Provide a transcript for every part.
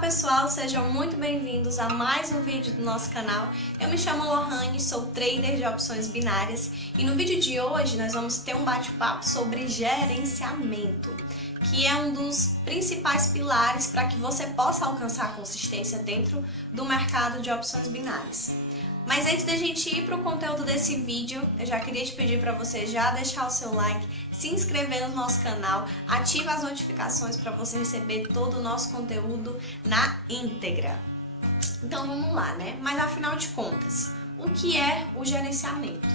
pessoal, sejam muito bem-vindos a mais um vídeo do nosso canal. Eu me chamo Lohane, sou trader de opções binárias e no vídeo de hoje nós vamos ter um bate-papo sobre gerenciamento, que é um dos principais pilares para que você possa alcançar a consistência dentro do mercado de opções binárias. Mas antes da gente ir para o conteúdo desse vídeo, eu já queria te pedir para você já deixar o seu like, se inscrever no nosso canal, ativa as notificações para você receber todo o nosso conteúdo na íntegra. Então vamos lá, né? Mas afinal de contas, o que é o gerenciamento?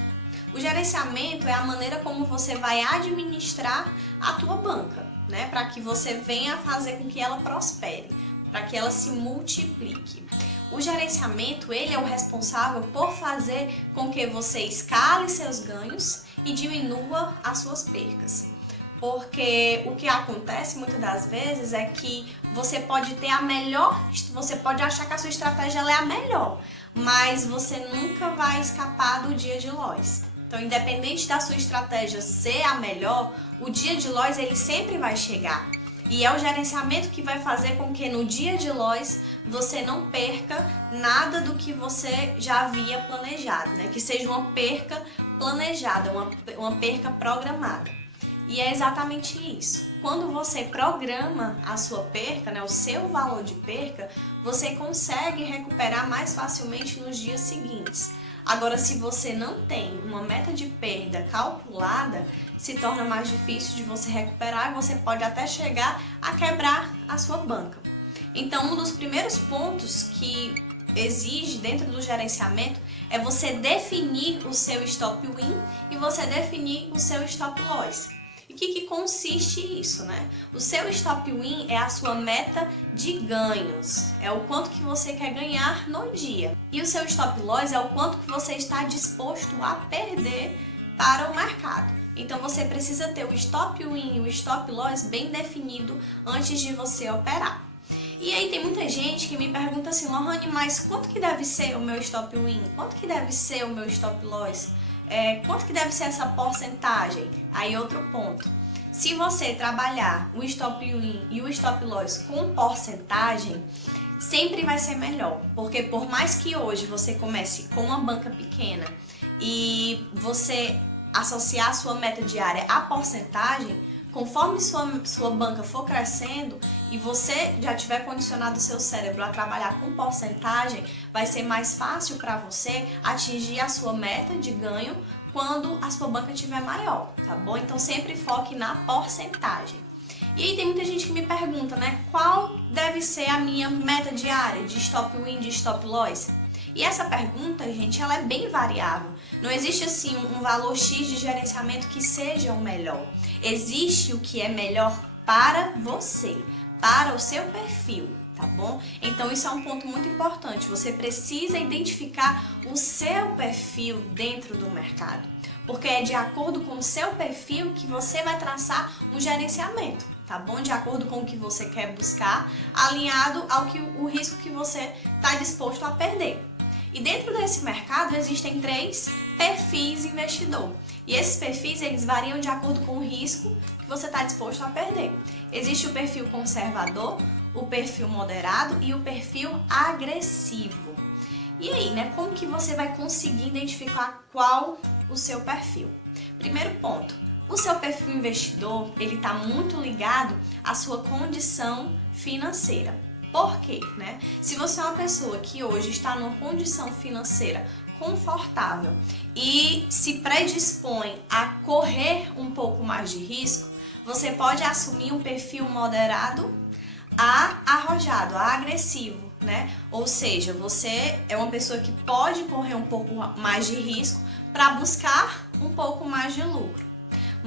O gerenciamento é a maneira como você vai administrar a tua banca, né? Para que você venha fazer com que ela prospere, para que ela se multiplique. O gerenciamento, ele é o responsável por fazer com que você escale seus ganhos e diminua as suas percas. Porque o que acontece muitas das vezes é que você pode ter você pode achar que a sua estratégia ela é a melhor, mas você nunca vai escapar do dia de loss. Então, independente da sua estratégia ser a melhor, o dia de loss ele sempre vai chegar. E é o gerenciamento que vai fazer com que no dia de loss você não perca nada do que você já havia planejado, né? Que seja uma perca planejada, uma perca programada. E é exatamente isso. Quando você programa a sua perca, né, o seu valor de perca, você consegue recuperar mais facilmente nos dias seguintes. Agora, se você não tem uma meta de perda calculada, se torna mais difícil de você recuperar e você pode até chegar a quebrar a sua banca. Então, um dos primeiros pontos que exige dentro do gerenciamento é você definir o seu stop win e você definir o seu stop loss. E o que consiste isso, né? O seu stop win é a sua meta de ganhos, é o quanto que você quer ganhar no dia. E o seu stop loss é o quanto que você está disposto a perder para o mercado. Então você precisa ter o stop win e o stop loss bem definido antes de você operar. E aí tem muita gente que me pergunta assim, Lohane, mas quanto que deve ser o meu stop win? Quanto que deve ser o meu stop loss? Quanto que deve ser essa porcentagem? Aí outro ponto, se você trabalhar o stop win e o stop loss com porcentagem, sempre vai ser melhor, porque por mais que hoje você comece com uma banca pequena e você associar a sua meta diária à porcentagem, conforme sua banca for crescendo e você já tiver condicionado o seu cérebro a trabalhar com porcentagem, vai ser mais fácil para você atingir a sua meta de ganho quando a sua banca estiver maior, tá bom? Então sempre foque na porcentagem. E aí tem muita gente que me pergunta, né, qual deve ser a minha meta diária de stop win, de stop loss? E essa pergunta, gente, ela é bem variável. Não existe assim um valor X de gerenciamento que seja o melhor. Existe o que é melhor para você, para o seu perfil, tá bom? Então isso é um ponto muito importante. Você precisa identificar o seu perfil dentro do mercado, porque é de acordo com o seu perfil que você vai traçar um gerenciamento, tá bom? De acordo com o que você quer buscar, alinhado ao o risco que você está disposto a perder. E dentro desse mercado existem 3 perfis investidor. E esses perfis eles variam de acordo com o risco que você está disposto a perder. Existe o perfil conservador, o perfil moderado e o perfil agressivo. E aí, né? Como que você vai conseguir identificar qual o seu perfil? Primeiro ponto, o seu perfil investidor ele está muito ligado à sua condição financeira. Por quê, né? Se você é uma pessoa que hoje está numa condição financeira confortável e se predispõe a correr um pouco mais de risco, você pode assumir um perfil moderado a arrojado, a agressivo, né? Ou seja, você é uma pessoa que pode correr um pouco mais de risco para buscar um pouco mais de lucro.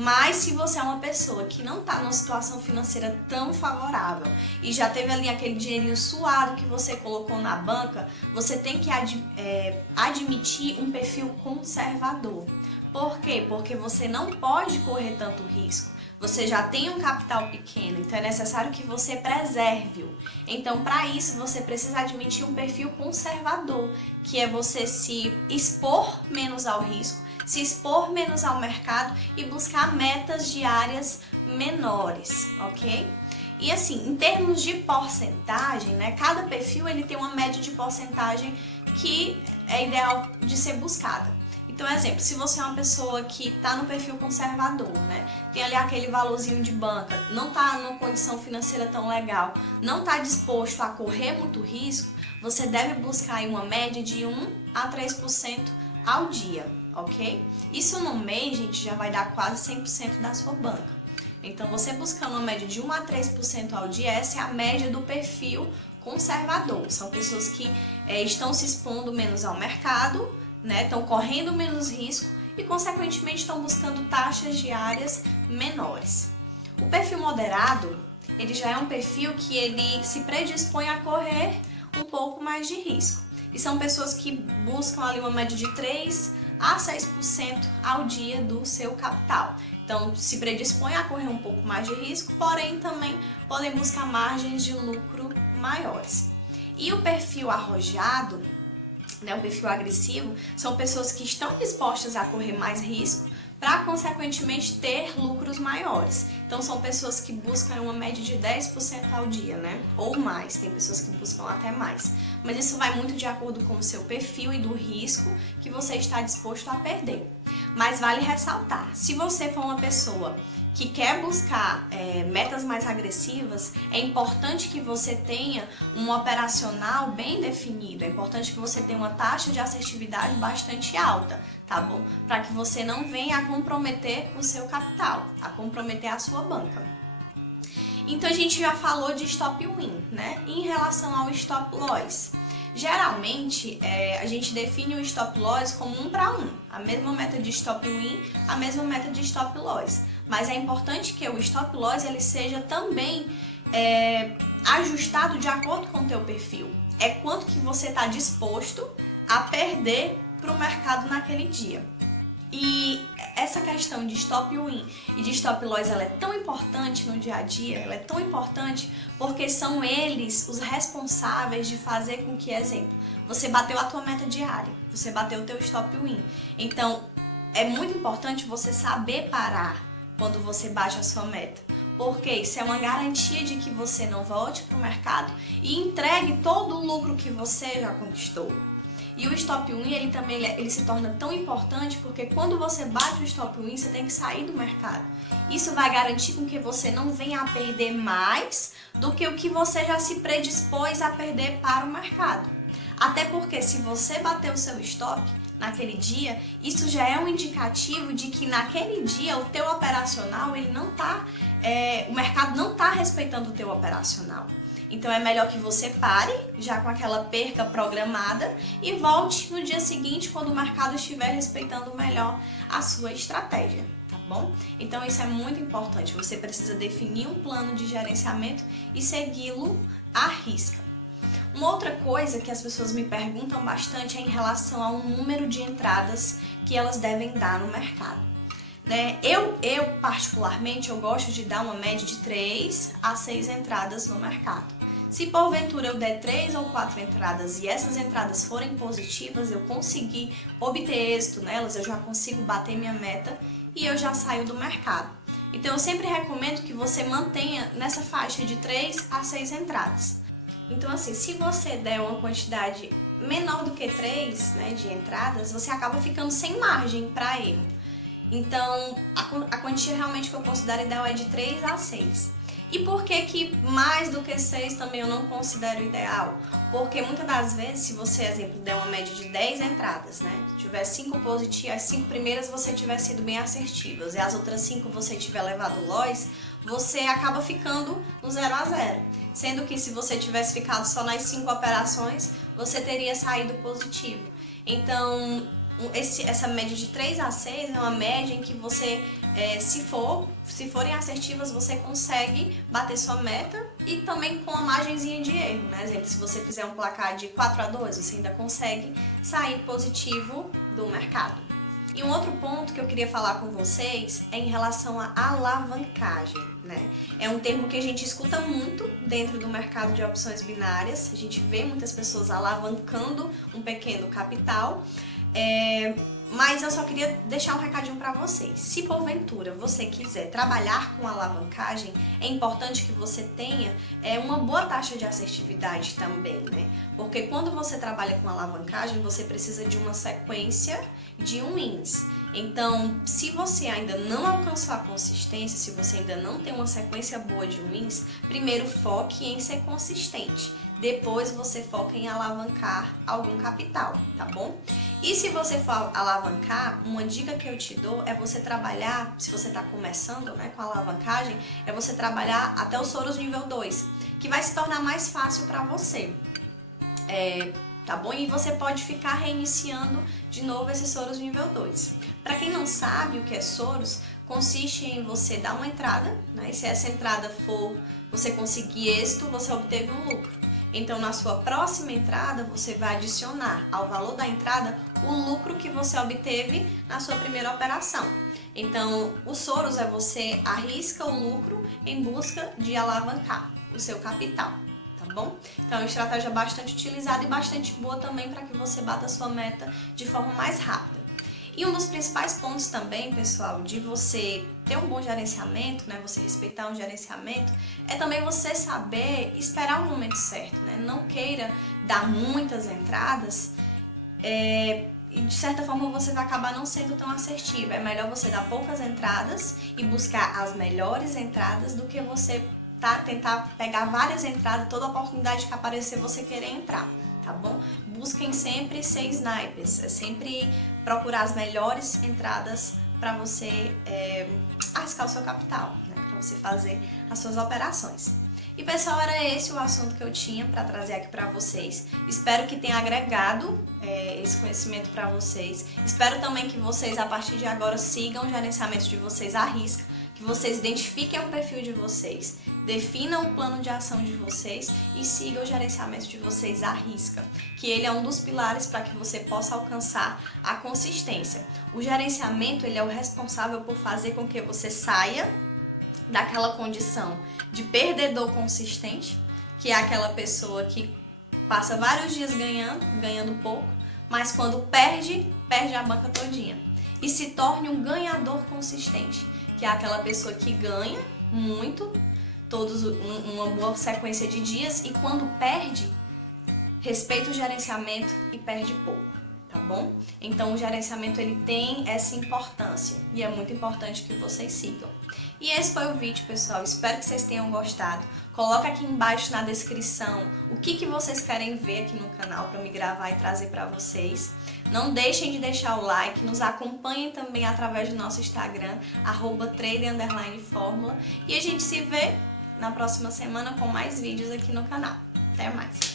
Mas se você é uma pessoa que não está numa situação financeira tão favorável e já teve ali aquele dinheirinho suado que você colocou na banca, você tem que admitir um perfil conservador. Por quê? Porque você não pode correr tanto risco. Você já tem um capital pequeno, então é necessário que você preserve-o. Então, para isso, você precisa admitir um perfil conservador, que é você se expor menos ao risco, se expor menos ao mercado e buscar metas diárias menores, ok? E assim, em termos de porcentagem, né, cada perfil ele tem uma média de porcentagem que é ideal de ser buscada. Então, exemplo, se você é uma pessoa que está no perfil conservador, né, tem ali aquele valorzinho de banca, não está numa condição financeira tão legal, não está disposto a correr muito risco, você deve buscar aí uma média de 1 a 3% ao dia, ok? Isso no mês, gente, já vai dar quase 100% da sua banca. Então, você buscando uma média de 1 a 3% ao dia, essa é a média do perfil conservador. São pessoas que estão se expondo menos ao mercado, né, estão correndo menos risco e, consequentemente, estão buscando taxas diárias menores. O perfil moderado, ele já é um perfil que ele se predispõe a correr um pouco mais de risco. E são pessoas que buscam ali uma média de 3 a 6% ao dia do seu capital. Então, se predispõe a correr um pouco mais de risco, porém também podem buscar margens de lucro maiores. E o perfil arrojado, né, o perfil agressivo, são pessoas que estão dispostas a correr mais risco para, consequentemente, ter lucros maiores. Então, são pessoas que buscam uma média de 10% ao dia, né? Ou mais, tem pessoas que buscam até mais. Mas isso vai muito de acordo com o seu perfil e do risco que você está disposto a perder. Mas vale ressaltar, se você for uma pessoa que quer buscar metas mais agressivas, é importante que você tenha um operacional bem definido, é importante que você tenha uma taxa de assertividade bastante alta, tá bom? Para que você não venha a comprometer o seu capital, a comprometer a sua banca. Então a gente já falou de stop win, né? Em relação ao stop loss, geralmente a gente define o stop loss como 1 para 1, a mesma meta de stop win, a mesma meta de stop loss. Mas é importante que o stop loss ele seja também ajustado de acordo com o teu perfil. É quanto que você está disposto a perder para o mercado naquele dia. E essa questão de stop win e de stop loss ela é tão importante no dia a dia, ela é tão importante porque são eles os responsáveis de fazer com que, exemplo, você bateu a tua meta diária, você bateu o teu stop win. Então, é muito importante você saber parar quando você bate a sua meta, porque isso é uma garantia de que você não volte para o mercado e entregue todo o lucro que você já conquistou. E o stop win, ele se torna tão importante porque quando você bate o stop win, você tem que sair do mercado. Isso vai garantir com que você não venha a perder mais do que o que você já se predispôs a perder para o mercado. Até porque se você bater o seu stop naquele dia, isso já é um indicativo de que naquele dia o teu operacional, o mercado não está respeitando o teu operacional. Então é melhor que você pare, já com aquela perca programada, e volte no dia seguinte, quando o mercado estiver respeitando melhor a sua estratégia, tá bom? Então isso é muito importante, você precisa definir um plano de gerenciamento e segui-lo à risca. Uma outra coisa que as pessoas me perguntam bastante é em relação ao número de entradas que elas devem dar no mercado. Eu particularmente, eu gosto de dar uma média de 3 a 6 entradas no mercado. Se porventura eu der 3 ou 4 entradas e essas entradas forem positivas, eu conseguir obter êxito nelas, eu já consigo bater minha meta e eu já saio do mercado. Então eu sempre recomendo que você mantenha nessa faixa de 3 a 6 entradas. Então assim, se você der uma quantidade menor do que 3, né, de entradas, você acaba ficando sem margem para erro. Então, a quantia realmente que eu considero ideal é de 3 a 6. E por que mais do que 6 também eu não considero ideal? Porque muitas das vezes, se você, exemplo, der uma média de 10 entradas, né? Se tiver 5 positivas, as 5 primeiras você tiver sido bem assertivas e as outras 5 você tiver levado loss, você acaba ficando no 0 a 0. Sendo que se você tivesse ficado só nas 5 operações, você teria saído positivo. Então, essa média de 3 a 6 é uma média em que você, se forem assertivas, você consegue bater sua meta e também com uma margenzinha de erro, né? Exemplo, se você fizer um placar de 4 a 2, você ainda consegue sair positivo do mercado. E um outro ponto que eu queria falar com vocês é em relação à alavancagem, né? É um termo que a gente escuta muito dentro do mercado de opções binárias, a gente vê muitas pessoas alavancando um pequeno capital. Mas eu só queria deixar um recadinho para vocês. Se porventura você quiser trabalhar com alavancagem, é importante que você tenha uma boa taxa de assertividade também, né? Porque quando você trabalha com alavancagem, você precisa de uma sequência de wins. Então, se você ainda não alcançou a consistência, se você ainda não tem uma sequência boa de wins, primeiro foque em ser consistente. Depois você foca em alavancar algum capital, tá bom? E se você for alavancar, uma dica que eu te dou é você trabalhar, se você está começando, né, com alavancagem, é você trabalhar até os Soros nível 2, que vai se tornar mais fácil para você. Tá bom? E você pode ficar reiniciando de novo esses Soros nível 2. Para quem não sabe o que é Soros, consiste em você dar uma entrada, né? E se essa entrada for você conseguir êxito, você obteve um lucro. Então, na sua próxima entrada, você vai adicionar ao valor da entrada o lucro que você obteve na sua primeira operação. Então, os Soros é você arrisca o lucro em busca de alavancar o seu capital, tá bom? Então, é uma estratégia bastante utilizada e bastante boa também para que você bata a sua meta de forma mais rápida. E um dos principais pontos também, pessoal, de você ter um bom gerenciamento, né, você respeitar um gerenciamento, é também você saber esperar o momento certo, né? Não queira dar muitas entradas e de certa forma você vai acabar não sendo tão assertivo. É melhor você dar poucas entradas e buscar as melhores entradas do que você tentar pegar várias entradas, toda oportunidade que aparecer você querer entrar. Tá bom? Busquem sempre ser snipers, é sempre procurar as melhores entradas para você arriscar o seu capital, né? Para você fazer as suas operações. E pessoal, era esse o assunto que eu tinha para trazer aqui para vocês. Espero que tenha agregado esse conhecimento para vocês. Espero também que vocês, a partir de agora, sigam o gerenciamento de vocês à risca, que vocês identifiquem o perfil de vocês, definam o plano de ação de vocês e sigam o gerenciamento de vocês à risca, que ele é um dos pilares para que você possa alcançar a consistência. O gerenciamento, ele é o responsável por fazer com que você saia daquela condição de perdedor consistente, que é aquela pessoa que passa vários dias ganhando pouco, mas quando perde a banca todinha, e se torne um ganhador consistente, que é aquela pessoa que ganha muito, uma boa sequência de dias, e quando perde, respeita o gerenciamento e perde pouco, tá bom? Então o gerenciamento ele tem essa importância e é muito importante que vocês sigam. E esse foi o vídeo, pessoal, espero que vocês tenham gostado. Coloca aqui embaixo na descrição o que vocês querem ver aqui no canal para me gravar e trazer para vocês. Não deixem de deixar o like, nos acompanhem também através do nosso Instagram, @trader_formula, e a gente se vê na próxima semana com mais vídeos aqui no canal. Até mais!